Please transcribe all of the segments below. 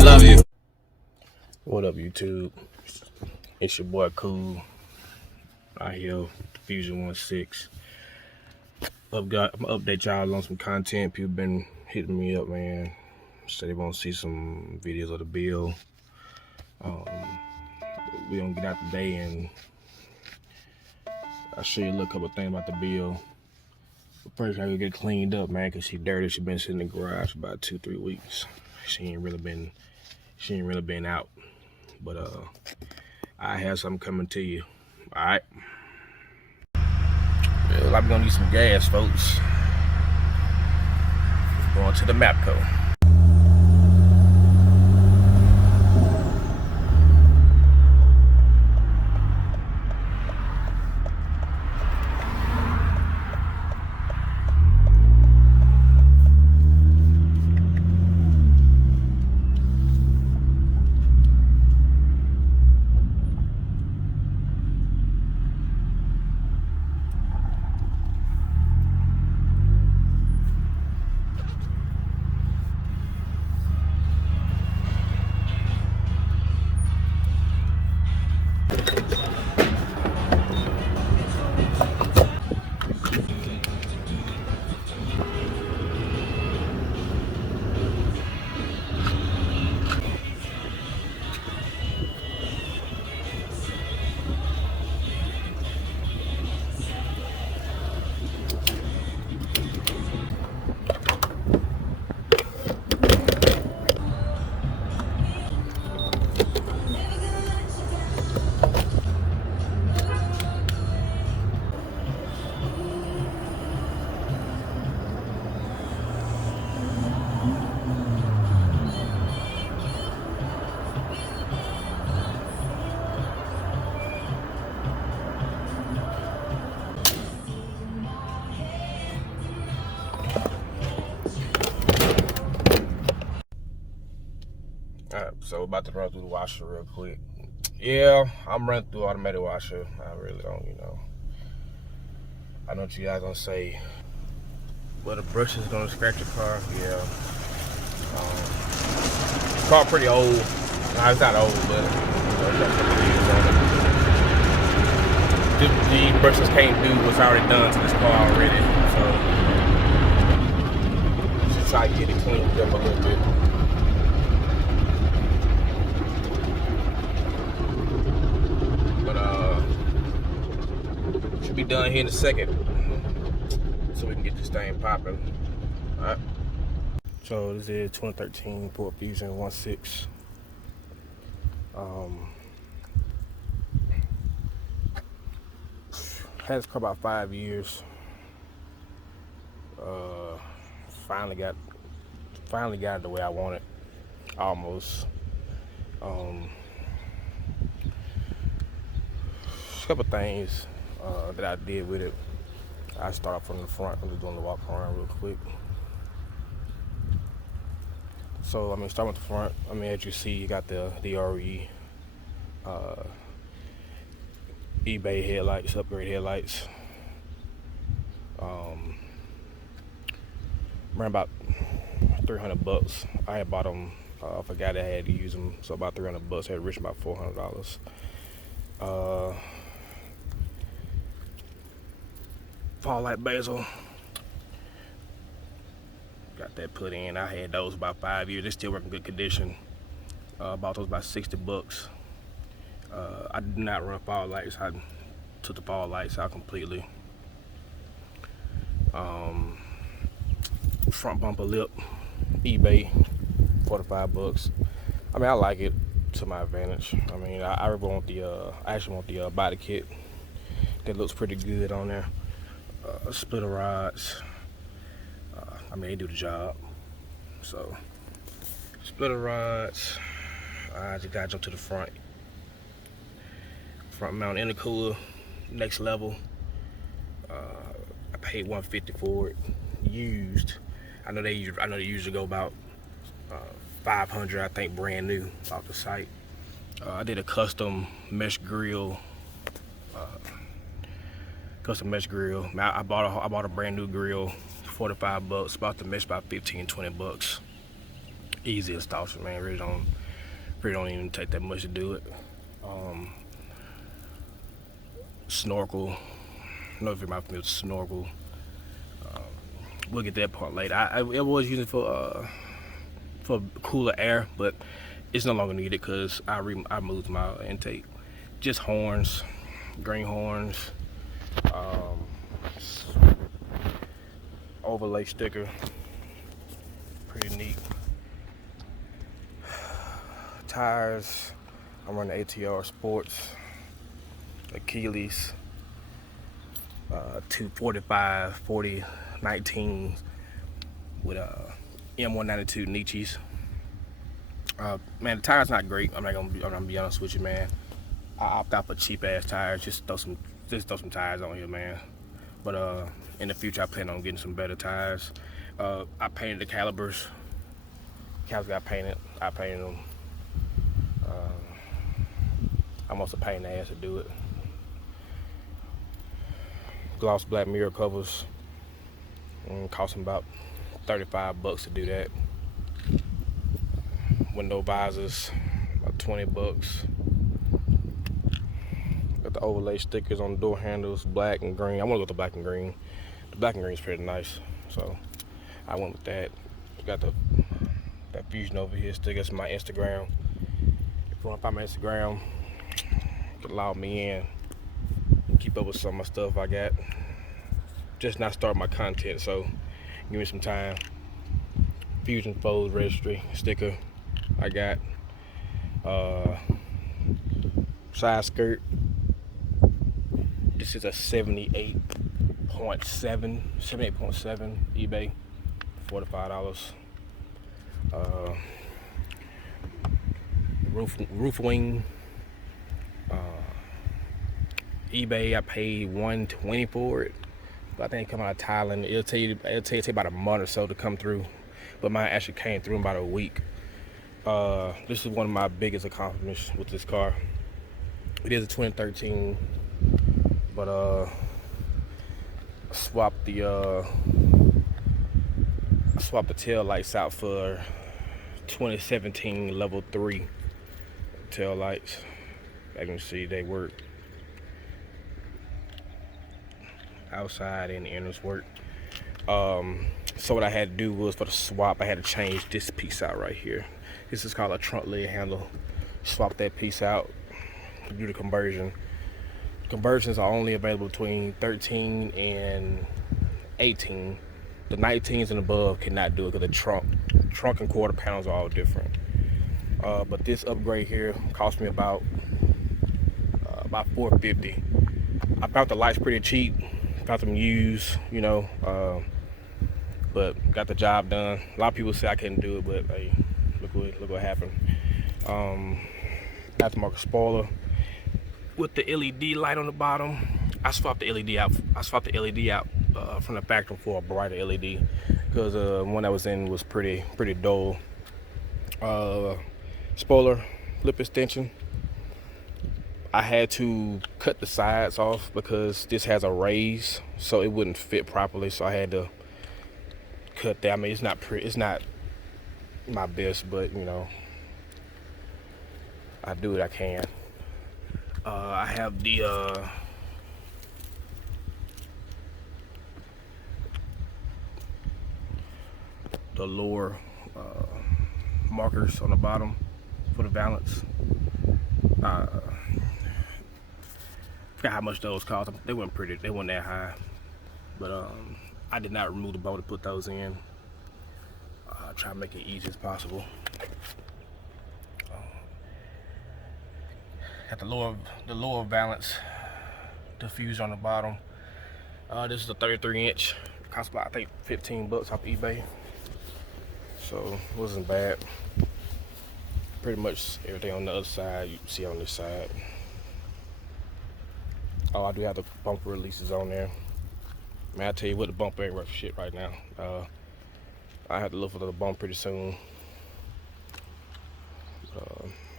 I love you. What up, YouTube? It's your boy Cool. I here, Fusion 16. I'm gonna update y'all on some content. People been hitting me up, man. Said they want to see some videos of the bill. We gonna get out today and I'll show you a little couple things about the bill. But first, I gotta get cleaned up, man, cause she dirty. She been sitting in the garage for about 2-3 weeks. She ain't really been out. But I have something coming to you. All right. Well, I'm gonna need some gas, folks. Going to the Mapco. Alright, so we're about to run through the washer real quick. Yeah, I'm running through automatic washer. I really don't, I know what you guys gonna say. Well, the brush is gonna scratch your car. Yeah. Car pretty old. Nah, it's not old, but it's got some years on it. These brushes can't do what's already done to this car already. So just try to get it cleaned up a little bit. Should be done here in a second, so we can get this thing popping. All right. So this is 2013 Ford Fusion 16. Had this car about 5 years. Finally got it the way I wanted, almost. A couple things that I did with it. I start off from the front. I'm just doing the walk around real quick. So start with the front. As you see, you got the DRE, eBay headlights, upgrade headlights. Ran about $300. I had bought them. I forgot I had to use them, so about $300. I had reached about $400. Fog light bezel. Got that put in. I had those about 5 years. They still work in good condition. Bought those about $60. I did not run fog lights. I took the fog lights out completely. Front bumper lip, eBay, $45. I like it to my advantage. I really want I actually want the body kit. That looks pretty good on there. Splitter rods. They do the job. So, splitter rods. I just gotta jump to the front. Front mount intercooler, next level. I paid $150 for it, used. I know they usually go about $500. I think brand new off the site. I did a custom mesh grill. I bought a brand new grill, $45. Bought the mesh about $15-20. Easy installation, man. Really don't even take that much to do it. Snorkel. I don't know if you're familiar with snorkel. We'll get that part later. I was using it for cooler air, but it's no longer needed because I moved my intake. Just horns, green horns, overlay sticker, pretty neat. Tires, I'm running ATR Sports, Achilles, 245, 40, 19 with M192 Nietzsche's. Man, the tire's not great. I'm gonna be honest with you, man. I opt out for cheap ass tires. Just throw some tires on here, man. But in the future, I plan on getting some better tires. I painted the calipers. Calipers got painted. I painted them. I'm also paying the ass to do it. Gloss black mirror covers. Cost them about $35 to do that. Window visors, about $20. Got the overlay stickers on the door handles, black and green. I want to go with the black and green. The black and green is pretty nice, so I went with that. Got that Fusion over here sticker. That's my Instagram. If you want to find my Instagram, you can log me in and keep up with some of my stuff I got. Just not start my content, so give me some time. Fusion Folds registry sticker I got. Side skirt. This is a 78.7 eBay, $45. Roof wing. eBay, I paid $120 for it. But I think it come out of Thailand. It'll take about a month or so to come through. But mine actually came through in about a week. This is one of my biggest accomplishments with this car. It is a 2013, but I swapped the tail lights out for 2017 level 3 tail lights. As you can see, they work. Outside and the inners work. So what I had to do was, for the swap, I had to change this piece out right here. This is called a trunk lid handle. Swap that piece out, do the conversion. Conversions are only available between 13 and 18. The 19s and above cannot do it because the trunk and quarter panels are all different. But this upgrade here cost me about $450. I found the lights pretty cheap. Found them used, you know, but got the job done. A lot of people say I couldn't do it, but hey, look what happened. Aftermarket spoiler with the LED light on the bottom. I swapped the LED out. From the factory for a brighter LED because one that was in was pretty dull. Spoiler lip extension. I had to cut the sides off because this has a raise, so it wouldn't fit properly. So I had to cut that. I mean, it's not my best, but you know, I do what I can. I have the lower markers on the bottom for the valance. Forgot how much those cost. They weren't that high, but I did not remove the bolt to put those in. Try to make it easy as possible. Got the lower valance diffuser on the bottom. This is a 33-inch. Cost about, I think, $15 off eBay. So it wasn't bad. Pretty much everything on the other side you see on this side. Oh, I do have the bumper releases on there. Man, I tell you what, the bumper ain't worth shit right now. I have to look for the bump pretty soon.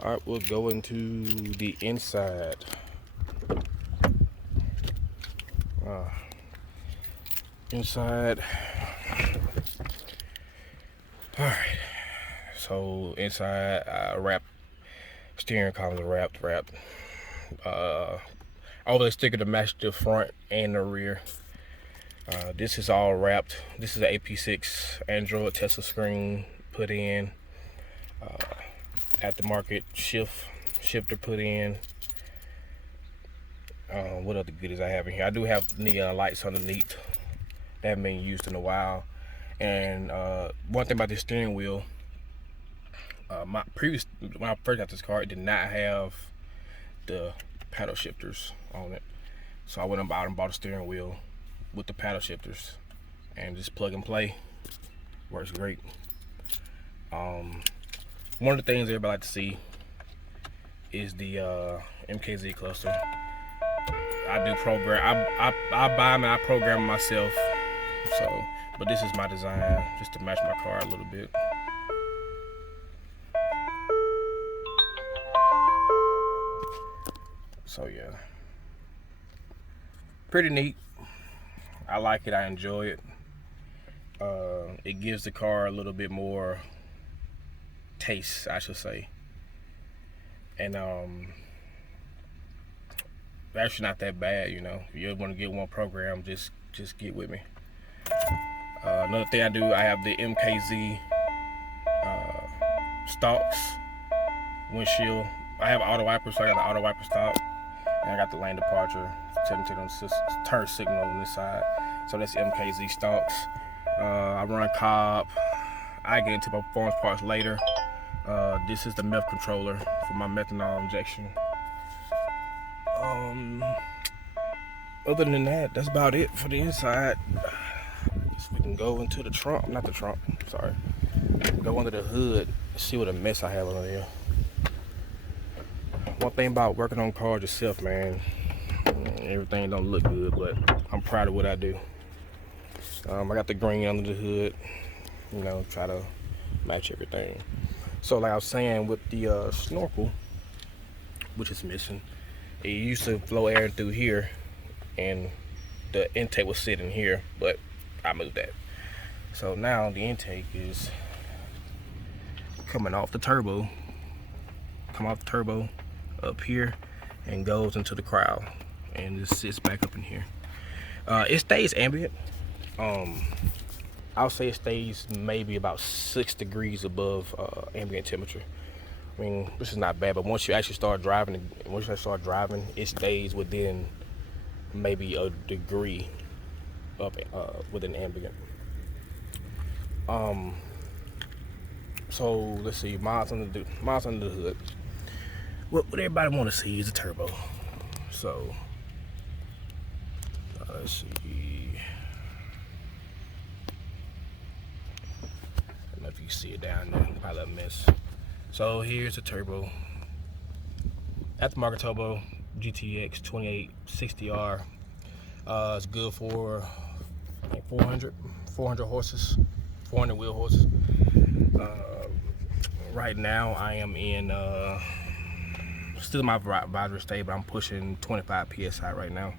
All right, we'll go into the inside. Inside. All right, So inside, wrapped steering columns are wrapped. Overlay sticker to match the front and the rear. This is all wrapped. This is an AP6 Android Tesla screen put in. Aftermarket shifter put in. What other goodies I have in here? I do have neon lights underneath. They haven't been used in a while. And one thing about this steering wheel, when I first got this car, it did not have the paddle shifters on it. So I went out and bought a steering wheel with the paddle shifters, and just plug and play. Works great. One of the things everybody like to see is the MKZ cluster. I do program. I buy them and I program them myself. So, but this is my design, just to match my car a little bit. So yeah, pretty neat. I like it. I enjoy it. It gives the car a little bit more taste, I should say. And actually not that bad, you know. If you want to get one program, just get with me. Another thing I do, I have the MKZ stalks windshield. I have auto wipers, so I got the auto wiper stalk, and I got the lane departure turn signal on this side. So that's MKZ stalks. I run Cobb. I get into my performance parts later. This is the meth controller for my methanol injection. Other than that, that's about it for the inside. So we can go into the trunk, not the trunk, sorry. Go under the hood, see what a mess I have under here. One thing about working on cars yourself, man, everything don't look good, but I'm proud of what I do. I got the green under the hood, you know, try to match everything. So like I was saying, with the snorkel, which is missing, it used to flow air through here and the intake was sitting here, but I moved that. So now the intake is coming off the turbo, up here and goes into the crowd and just sits back up in here. It stays ambient. I'll say it stays maybe about 6 degrees above ambient temperature. I mean, this is not bad, but once you actually start driving, it stays within maybe a degree up within ambient. So let's see, miles under the hood. What everybody want to see is a turbo. So let's see. I don't know if you can see it down there. Probably a miss. So here's a turbo. Aftermarket turbo, GTX 2860R. It's good for 400 horses, 400 wheel horses. Right now I am in still my advisory state, but I'm pushing 25 psi right now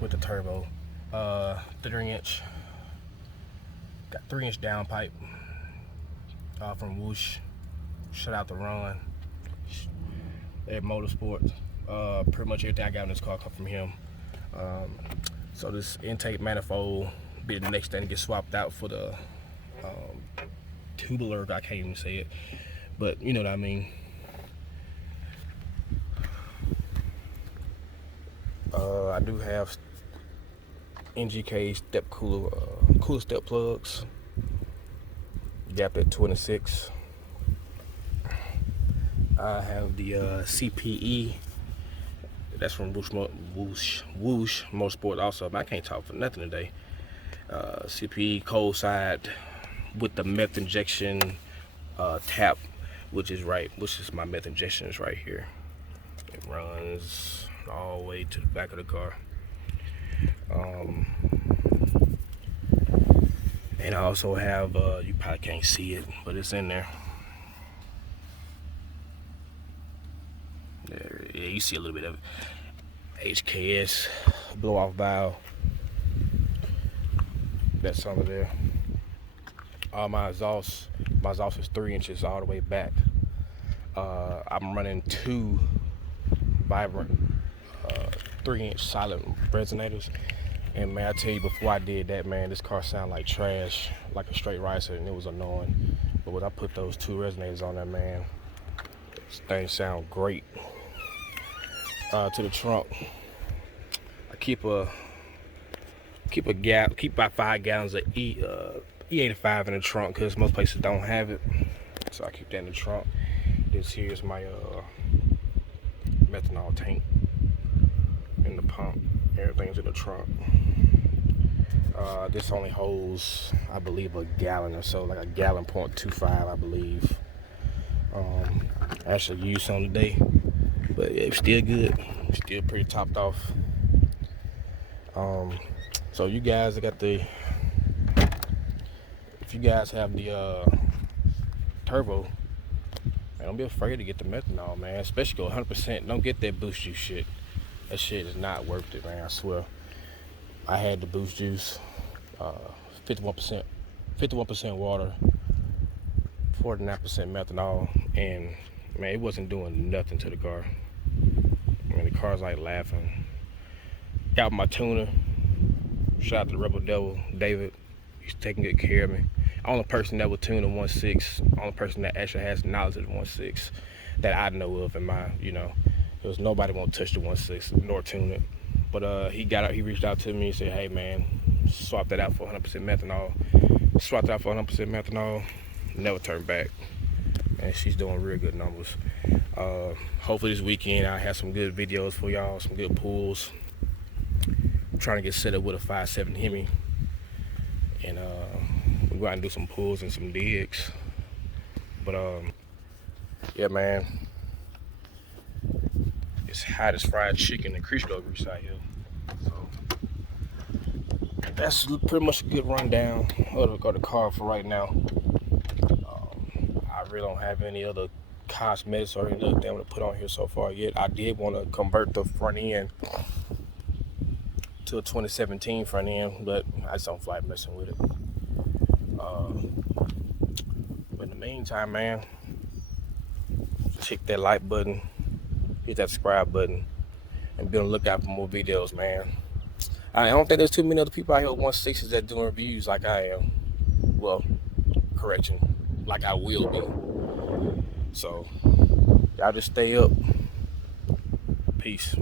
with the turbo. 3-inch, got 3-inch downpipe from Whoosh. Shout out to Ron at Motorsports. Pretty much everything I got in this car come from him. So this intake manifold be the next thing to get swapped out for the tubular. I can't even say it, but you know what I mean. I do have NGK step cooler step plugs, gap at 26. I have the CPE. That's from Whoosh Motorsport also, but I can't talk for nothing today. CPE cold side with the meth injection tap, which is my meth injection is right here. It runs all the way to the back of the car. And I also have, you probably can't see it, but it's in there. Yeah, you see a little bit of it. HKS blow-off valve. That's under there. My exhaust is 3 inches all the way back. I'm running two vibrant 3-inch silent resonators. And man, I tell you, before I did that, man, this car sounded like trash, like a straight ricer, and it was annoying. But when I put those two resonators on there, man, this thing sound great. To the trunk, I keep about 5 gallons of E85 in the trunk because most places don't have it. So I keep that in the trunk. This here is my methanol tank in the pump. Everything's in the trunk. This only holds, I believe, a gallon or so, like a gallon .25, I believe. I actually used some today, but it's still good. Still pretty topped off. So you guys got if you guys have the turbo, man, don't be afraid to get the methanol, man. Especially go 100%. Don't get that boost juice shit. That shit is not worth it, man. I swear. I had the boost juice, 51% water, 49% methanol, and man, it wasn't doing nothing to the car. I mean, the car's like laughing. Got my tuner. Shout out to the Rebel Devil, David. He's taking good care of me. Only person that would tune a 1.6, only person that actually has knowledge of the 1.6 that I know of in my, there was nobody won't touch the 1.6 nor tune it. But he reached out to me and said, hey man, swap that out for 100% methanol. Swapped it out for 100% methanol, never turned back. And she's doing real good numbers. Hopefully this weekend I'll have some good videos for y'all, some good pulls. I'm trying to get set up with a 5.7 Hemi. And we're going to do some pulls and some digs. But yeah man, it's hot as fried chicken and Crisco grease out here. So that's pretty much a good rundown of the car for right now. I really don't have any other cosmetics or any other thing to put on here so far yet. I did want to convert the front end to a 2017 front end, but I just don't feel like messing with it. But in the meantime, man, just hit that like button, hit that subscribe button, and be on the lookout for more videos, man. I don't think there's too many other people out here with 1.6s that doing reviews like I am. Well, correction, like I will be. So y'all just stay up. Peace.